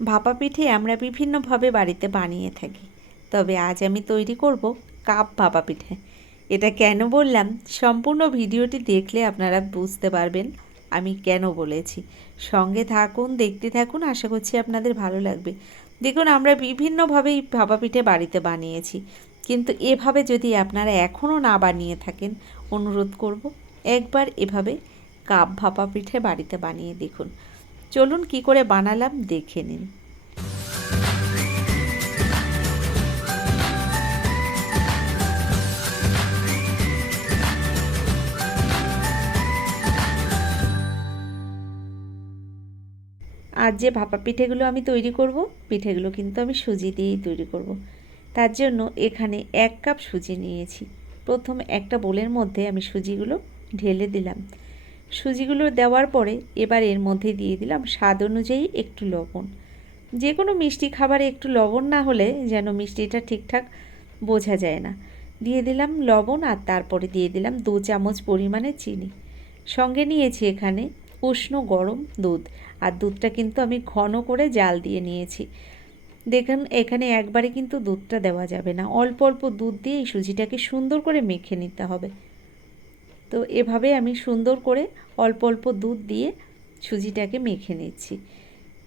ভাপা পিঠে আমরা বিভিন্নভাবে বাড়িতে বানিয়ে থাকি, তবে আজ আমি তৈরি করব কাপ ভাপা পিঠে। এটা কেন বললাম, সম্পূর্ণ ভিডিওটি দেখলে আপনারা বুঝতে পারবেন আমি কেন বলেছি। সঙ্গে থাকুন, দেখতে থাকুন, আশা করছি আপনাদের ভালো লাগবে। দেখুন, আমরা বিভিন্নভাবেই ভাপা পিঠে বাড়িতে বানিয়েছি, কিন্তু এভাবে যদি আপনারা এখনও না বানিয়ে থাকেন, অনুরোধ করব একবার এভাবে কাপ ভাপা পিঠে বাড়িতে বানিয়ে দেখুন। চলুন কি করে বানালাম দেখে নিন। আজ যে ভাপা পিঠেগুলো আমি তৈরি করব, পিঠেগুলো কিন্তু আমি সুজি দিয়েই তৈরি করব। তার জন্য এখানে 1 কাপ সুজি নিয়েছি। প্রথম একটা বোলের মধ্যে আমি সুজিগুলো ঢেলে দিলাম। সুজিগুলো দেওয়ার পরে এবার এর মধ্যে দিয়ে দিলাম স্বাদ অনুযায়ী একটু লবণ। যে কোনো মিষ্টি খাবারে একটু লবণ না হলে যেন মিষ্টিটা ঠিকঠাক বোঝা যায় না। দিয়ে দিলাম লবণ, আর তারপরে দিয়ে দিলাম 2 চামচ পরিমাণে চিনি। সঙ্গে নিয়েছি এখানে উষ্ণ গরম দুধ, আর দুধটা কিন্তু আমি ঘন করে জাল দিয়ে নিয়েছি। দেখুন, এখানে একবারে কিন্তু দুধটা দেওয়া যাবে না, অল্প অল্প দুধ দিয়ে এই সুজিটাকে সুন্দর করে মেখে নিতে হবে। তো এভাবে আমি সুন্দর করে অল্প অল্প দুধ দিয়ে সুজিটাকে মেখে নিচ্ছি।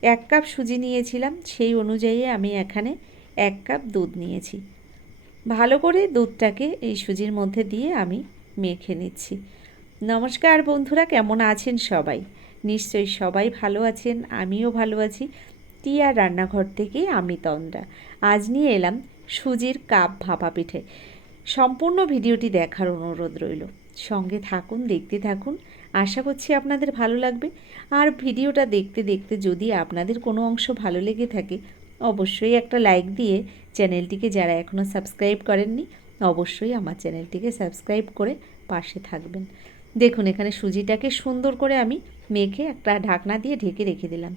1 কাপ সুজি নিয়েছিলাম, সেই অনুযায়ী আমি এখানে 1 কাপ দুধ নিয়েছি। ভালো করে দুধটাকে এই সুজির মধ্যে দিয়ে আমি মেখে নিচ্ছি। নমস্কার বন্ধুরা, কেমন আছেন সবাই? নিশ্চয়ই সবাই ভালো আছেন, আমিও ভালো আছি। টিয়ার রান্নাঘর থেকে আমি তন্দ্রা। আজ নিয়ে এলাম সুজির কাপ ভাপা পিঠে। সম্পূর্ণ ভিডিওটি দেখার অনুরোধ রইল। সঙ্গে থাকুন, দেখতে থাকুন, আশা করছি আপনাদের ভালো লাগবে। আর ভিডিওটা দেখতে দেখতে যদি আপনাদের কোনো অংশ ভালো লেগে থাকে, অবশ্যই একটা লাইক দিয়ে চ্যানেলটিকে যারা এখনও সাবস্ক্রাইব করেননি, অবশ্যই আমার চ্যানেলটিকে সাবস্ক্রাইব করে পাশে থাকবেন। দেখুন, এখানে সুজিটাকে সুন্দর করে আমি মেখে একটা ঢাকনা দিয়ে ঢেকে রেখে দিলাম।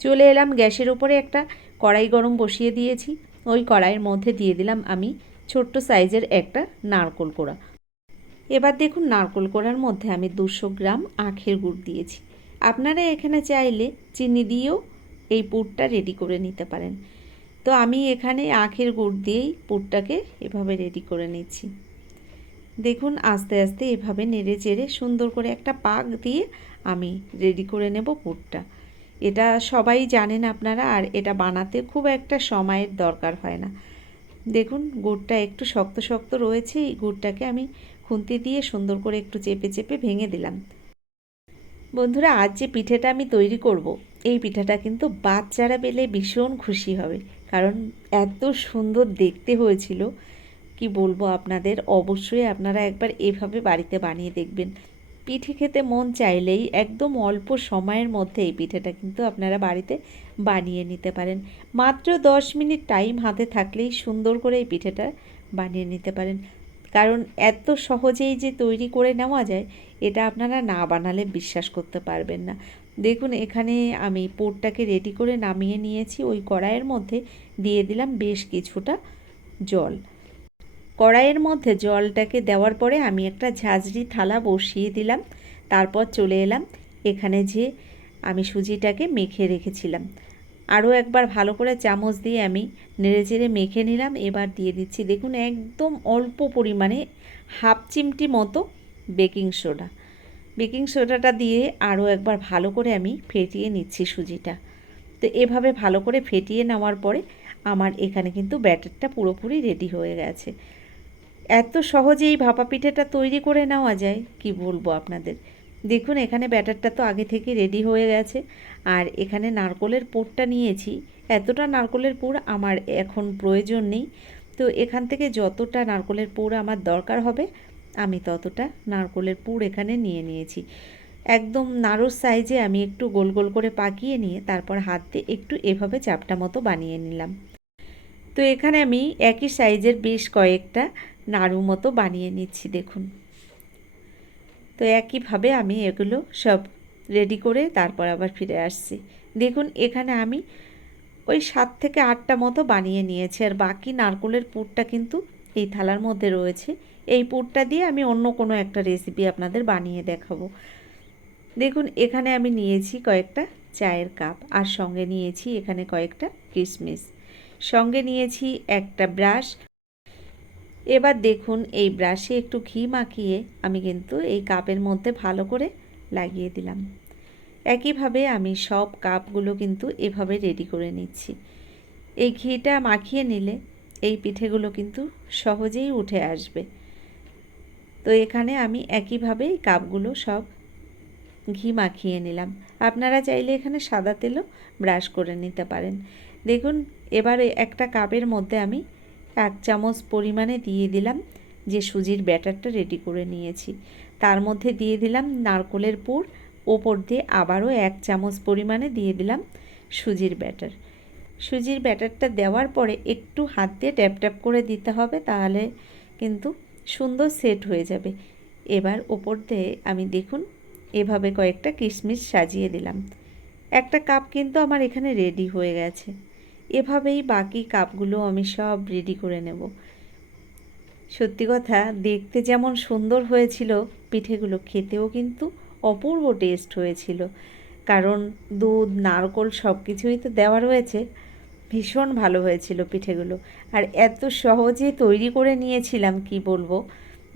চলে এলাম গ্যাসের ওপরে, একটা কড়াই গরম বসিয়ে দিয়েছি। ওই কড়াইয়ের মধ্যে দিয়ে দিলাম আমি ছোট্ট সাইজের একটা নারকেল কোড়া। এবার দেখুন, নারকেল কোড়ার মধ্যে আমি 200 গ্রাম আখের গুড় দিয়েছি। আপনারা এখানে চাইলে চিনি দিয়েও এই পুরটা রেডি করে নিতে পারেন। তো আমি এখানে আখের গুড় দিয়েই পুরটাকে এভাবে রেডি করে নিচ্ছি। দেখুন, আস্তে আস্তে এভাবে নেড়ে চেড়ে সুন্দর করে একটা পাক দিয়ে আমি রেডি করে নেব পুরটা। এটা সবাই জানেন আপনারা, আর এটা বানাতে খুব একটা সময়ের দরকার হয় না। দেখুন, গুড়টা একটু শক্ত শক্ত রয়েছে, এই গুড়টাকে আমি খুন্তি দিয়ে সুন্দর করে একটু চেপে চেপে ভেঙে দিলাম। বন্ধুরা, আজ যে পিঠেটা আমি তৈরি করব, এই পিঠাটা কিন্তু বাচ্চারা পেলে ভীষণ খুশি হবে, কারণ এত সুন্দর দেখতে হয়েছিল। কি বলবো আপনাদের, অবশ্যই আপনারা একবার এভাবে বাড়িতে বানিয়ে দেখবেন। পিঠে খেতে মন চাইলেই একদম অল্প সময়ের মধ্যে এই পিঠেটা কিন্তু আপনারা বাড়িতে বানিয়ে নিতে পারেন। মাত্র 10 মিনিট টাইম হাতে থাকলেই সুন্দর করে এই পিঠেটা বানিয়ে নিতে পারেন। কারণ এত সহজেই যে তৈরি করে নেওয়া যায়, এটা আপনারা না বানালে বিশ্বাস করতে পারবেন না। দেখুন, এখানে আমি পুরটাকে রেডি করে নামিয়ে নিয়েছি। ওই কড়াইয়ের মধ্যে দিয়ে দিলাম বেশ কিছুটা জল। কড়াইয়ের মধ্যে জলটাকে দেওয়ার পরে আমি একটা ঝাঁঝরি থালা বসিয়ে দিলাম। তারপর চলে এলাম এখানে যে আমি সুজিটাকে মেখে রেখেছিলাম, আরও একবার ভালো করে চামচ দিয়ে আমি নেড়েচেড়ে মেখে নিলাম। এবার দিয়ে দিচ্ছি, দেখুন, একদম অল্প পরিমাণে হাফ চিমটি মতো বেকিং সোডা। বেকিং সোডাটা দিয়ে আরও একবার ভালো করে আমি ফেটিয়ে নিচ্ছি সুজিটা। তো এভাবে ভালো করে ফেটিয়ে নেওয়ার পরে আমার এখানে কিন্তু ব্যাটারটা পুরোপুরি রেডি হয়ে গেছে। এত সহজেই ভাপা পিঠেটা তৈরি করে নেওয়া যায়, কি বলবো আপনাদের। দেখুন, এখানে ব্যাটারটা তো আগে থেকে রেডি হয়ে গেছে, আর এখানে নারকেলের পুরটা নিয়েছি। এতটা নারকেলের পুর আমার এখন প্রয়োজন নেই। তো এখান থেকে যতটা নারকেলের পুর আমার দরকার হবে, আমি ততটা নারকেলের পুর এখানে নিয়ে নিয়েছি। একদম নাড়ু সাইজে আমি একটু গোল গোল করে পাকিয়ে নিয়ে তারপর হাত দিয়ে একটু এভাবে চাপটা মতো বানিয়ে নিলাম। তো এখানে আমি একই সাইজের বেশ কয়েকটা নাড়ু মতো বানিয়ে নিচ্ছি। দেখুন, তো একইভাবে আমি এগুলো সব রেডি করে তারপর আবার ফিরে আসছি। দেখুন, এখানে আমি ওই 7 থেকে 8টা মতো বানিয়ে নিয়েছি, আর বাকি নারকেলের পুরটা কিন্তু এই থালার মধ্যে রয়েছে। এই পুরটা দিয়ে আমি অন্য কোনো একটা রেসিপি আপনাদের বানিয়ে দেখাবো। দেখুন, এখানে আমি নিয়েছি কয়েকটা চায়ের কাপ, আর সঙ্গে নিয়েছি এখানে কয়েকটা কিশমিশ, সঙ্গে নিয়েছি একটা ব্রাশ। এবার দেখুন এই ব্রাশে একটু ঘি মাখিয়ে আমি কিন্তু এই কাপের মধ্যে ভালো করে লাগিয়ে দিলাম। একইভাবে আমি সব কাপগুলো কিন্তু এভাবে রেডি করে নিচ্ছি। এই ঘিটা মাখিয়ে নিলে এই পিঠেগুলো কিন্তু সহজেই উঠে আসবে। তো এখানে আমি একইভাবে এই কাপগুলো সব ঘি মাখিয়ে নিলাম। আপনারা চাইলে এখানে সাদা তেলও ব্রাশ করে নিতে পারেন। দেখুন এবারে একটা কাপের মধ্যে আমি 1 চামচ পরিমাণে দিয়ে দিলাম যে সুজির ব্যাটারটা রেডি করে নিয়েছি। তার মধ্যে দিয়ে দিলাম নারকেলের পুর, ওপর দিয়ে আবারও 1 চামচ পরিমাণে দিয়ে দিলাম সুজির ব্যাটার। সুজির ব্যাটারটা দেওয়ার পরে একটু হাত দিয়ে ট্যাপ ট্যাপ করে দিতে হবে, তাহলে কিন্তু সুন্দর সেট হয়ে যাবে। এবার ওপর দিয়ে আমি দেখুন এভাবে কয়েকটা কিশমিশ সাজিয়ে দিলাম। একটা কাপ কিন্তু আমার এখানে রেডি হয়ে গেছে। এভাবেই বাকি কাপগুলো আমি সব রেডি করে নেব। সত্যি কথা, দেখতে যেমন সুন্দর হয়েছিল পিঠেগুলো, খেতেও কিন্তু অপূর্ব টেস্ট হয়েছিল। কারণ দুধ, নারকেল সব কিছুই তো দেওয়া রয়েছে। ভীষণ ভালো হয়েছিল পিঠেগুলো, আর এত সহজে তৈরি করে নিয়েছিলাম কি বলবো।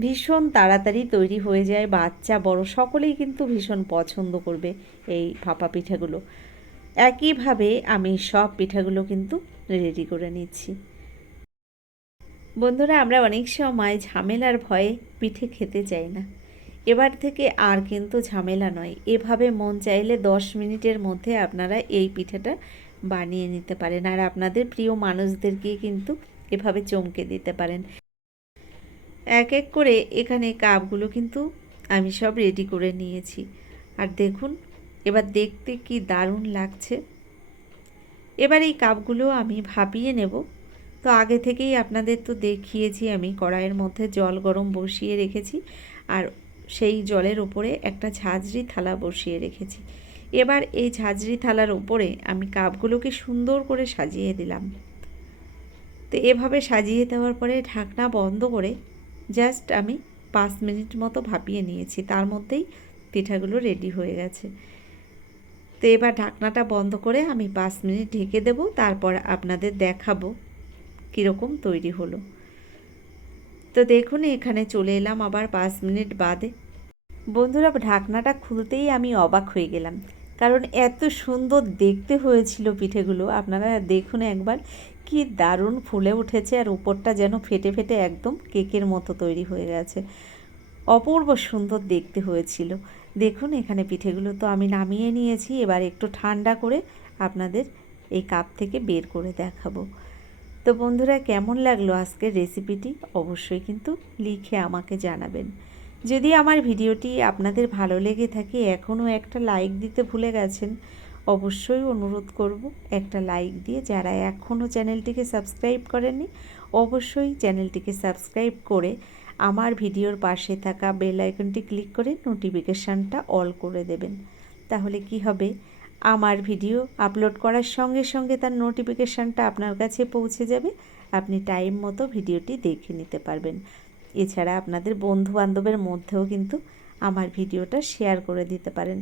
ভীষণ তাড়াতাড়ি তৈরি হয়ে যায়, বাচ্চা বড় সকলেই কিন্তু ভীষণ পছন্দ করবে এই ভাপা পিঠাগুলো। একইভাবে আমি সব পিঠাগুলো কিন্তু রেডি করে নিচ্ছি। বন্ধুরা, আমরা অনেক সময় ঝামেলার ভয়ে পিঠে খেতে চাই না। এবার থেকে আর কিন্তু ঝামেলা নয়। এভাবে মন চাইলে 10 মিনিটের মধ্যে আপনারা এই পিঠাটা বানিয়ে নিতে পারেন, আর আপনাদের প্রিয় মানুষদেরকে কিন্তু এভাবে চমকে দিতে পারেন। এক এক করে এখানে কাপগুলো কিন্তু আমি সব রেডি করে নিয়েছি। আর দেখুন এবার দেখতে কি দারুণ লাগছে। এবার এই কাপগুলো আমি ভাপিয়ে নেব। তো আগে থেকেই আপনাদের তো দেখিয়েছি, আমি কড়াইয়ের মধ্যে জল গরম বসিয়ে রেখেছি, আর সেই জলের উপরে একটা ঝাঁঝরি থালা বসিয়ে রেখেছি। এবার এই ঝাঁঝরি থালার উপরে আমি কাপগুলোকে সুন্দর করে সাজিয়ে দিলাম। তো এভাবে সাজিয়ে দেওয়ার পরে ঢাকনা বন্ধ করে জাস্ট আমি 5 মিনিট মতো ভাপিয়ে নিয়েছি। তার মধ্যেই পিঠাগুলো রেডি হয়ে গেছে। তো এবার ঢাকনাটা বন্ধ করে আমি 5 মিনিট ঢেকে দেব, তারপর আপনাদের দেখাবো কীরকম তৈরি হলো। তো দেখুন এখানে চলে এলাম আবার 5 মিনিট বাদে। বন্ধুরা, ঢাকনাটা খুলতেই আমি অবাক হয়ে গেলাম, কারণ এত সুন্দর দেখতে হয়েছিল পিঠেগুলো। আপনারা দেখুন একবার, কি দারুণ ফুলে উঠেছে, আর উপরটা যেন ফেটে ফেটে একদম কেকের মতো তৈরি হয়ে গেছে। অপূর্ব সুন্দর দেখতে হয়েছিল। দেখুন এখানে পিঠেগুলো তো আমি নামিয়ে নিয়েছি। এবার একটু ঠান্ডা করে আপনাদের এই কাপ থেকে বের করে দেখাবো। তো বন্ধুরা, কেমন লাগলো আজকের রেসিপিটি অবশ্যই কিন্তু লিখে আমাকে জানাবেন। যদি আমার ভিডিওটি আপনাদের ভালো লেগে থাকে, এখনও একটা লাইক দিতে ভুলে গেছেন, অবশ্যই অনুরোধ করব একটা লাইক দিয়ে, যারা এখনও চ্যানেলটিকে সাবস্ক্রাইব করেননি অবশ্যই চ্যানেলটিকে সাবস্ক্রাইব করে আমার ভিডিওর পাশে থাকা বেল আইকনটি ক্লিক করে নোটিফিকেশানটা অল করে দেবেন। তাহলে কি হবে, আমার ভিডিও আপলোড করার সঙ্গে সঙ্গে তার নোটিফিকেশানটা আপনার কাছে পৌঁছে যাবে। আপনি টাইম মতো ভিডিওটি দেখে নিতে পারবেন। এছাড়া আপনাদের বন্ধুবান্ধবের মধ্যেও কিন্তু আমার ভিডিওটা শেয়ার করে দিতে পারেন।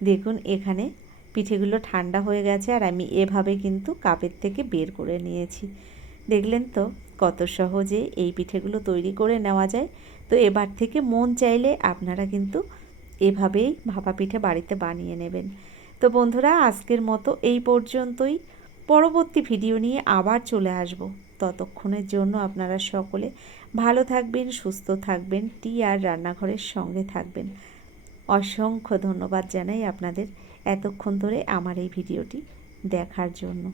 দেখুন এখানে পিঠেগুলো ঠান্ডা হয়ে গেছে, আর আমি এভাবে কিন্তু কাপের থেকে বের করে নিয়েছি। দেখলেন তো কত সহজে এই পিঠেগুলো তৈরি করে নেওয়া যায়। তো এবার থেকে মন চাইলে আপনারা কিন্তু এভাবেই ভাপা পিঠে বাড়িতে বানিয়ে নেবেন। তো বন্ধুরা, আজকের মতো এই পর্যন্তই। পরবর্তী ভিডিও নিয়ে আবার চলে আসব। ততক্ষণের জন্য আপনারা সকলে ভালো থাকবেন, সুস্থ থাকবেন, টি আর রান্নাঘরের সঙ্গে থাকবেন। অসংখ্য ধন্যবাদ জানাই আপনাদের এতক্ষণ ধরে আমার এই ভিডিওটি দেখার জন্য।